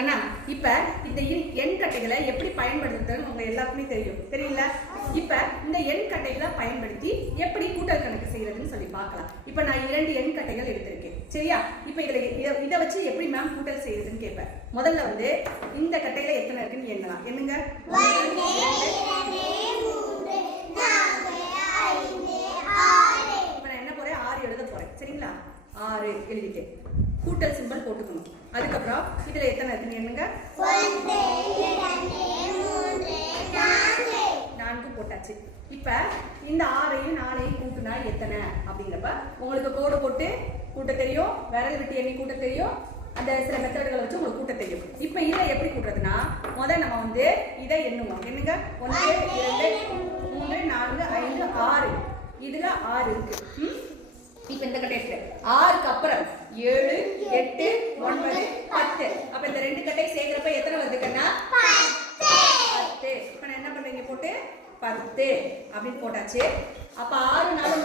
கண்ணா இப்ப இந்த எண் கட்டைகளை எப்படி பயன்படுத்துறதுன்னு உங்க எல்லாருக்குமே தெரியல. இப்ப இந்த எண் கட்டைகளை பயன்படுத்தி எப்படி கூட்டல் கணக்கு செய்யறதுன்னு சொல்லி பார்க்கலாம். இப்ப நான் 2 எண் கட்டைகள் எடுத்திருக்கேன், சரியா? இப்ப இதை வச்சு எப்படி மேம் கூட்டல் செய்யறதுன்னு கேட்பேன். முதல்ல இந்த கட்டையில எத்தனை இருக்குன்னு எண்ணலாம். என்னங்க? இப்ப நான் என்ன போறேன், 6 எழுத போறேன், சரிங்களா? 6 எழுதிட்டு கூட்டல் சிம்பல் போட்டுக்கணும். அதுக்கப்புறம் இதுல எத்தனை இருக்குன்னு என்னங்க? 4 போட்டாச்சு. இப்ப இந்த 6ஐயும் 4ஐயும் கூட்டுனா எத்தனை அப்படிங்கிறப்ப உங்களுக்கு கோடு போட்டு கூட்ட தெரியும், விரல் விட்டு எண்ணி கூட்ட தெரியும், அந்த சில மெத்தடுகளை வச்சு உங்களுக்கு கூட்ட தெரியும். இப்ப இதை எப்படி கூட்டுறதுன்னா முதல் நம்ம இதை எண்ணுவோம். என்னங்க? 1 2 3 4 5 6. இதுல 6 இருக்கு. இப்ப இந்த கட்டை 6க்கு அப்புறம் 7 8 9 10. அப்ப இந்த 2 கட்டை சேர்க்கிறப்ப எத்தனை வருதுன்னா 10. இப்ப நான் என்ன பண்றீங்க போட்டு 10 அப்படின்னு போட்டாச்சு. அப்ப 6 4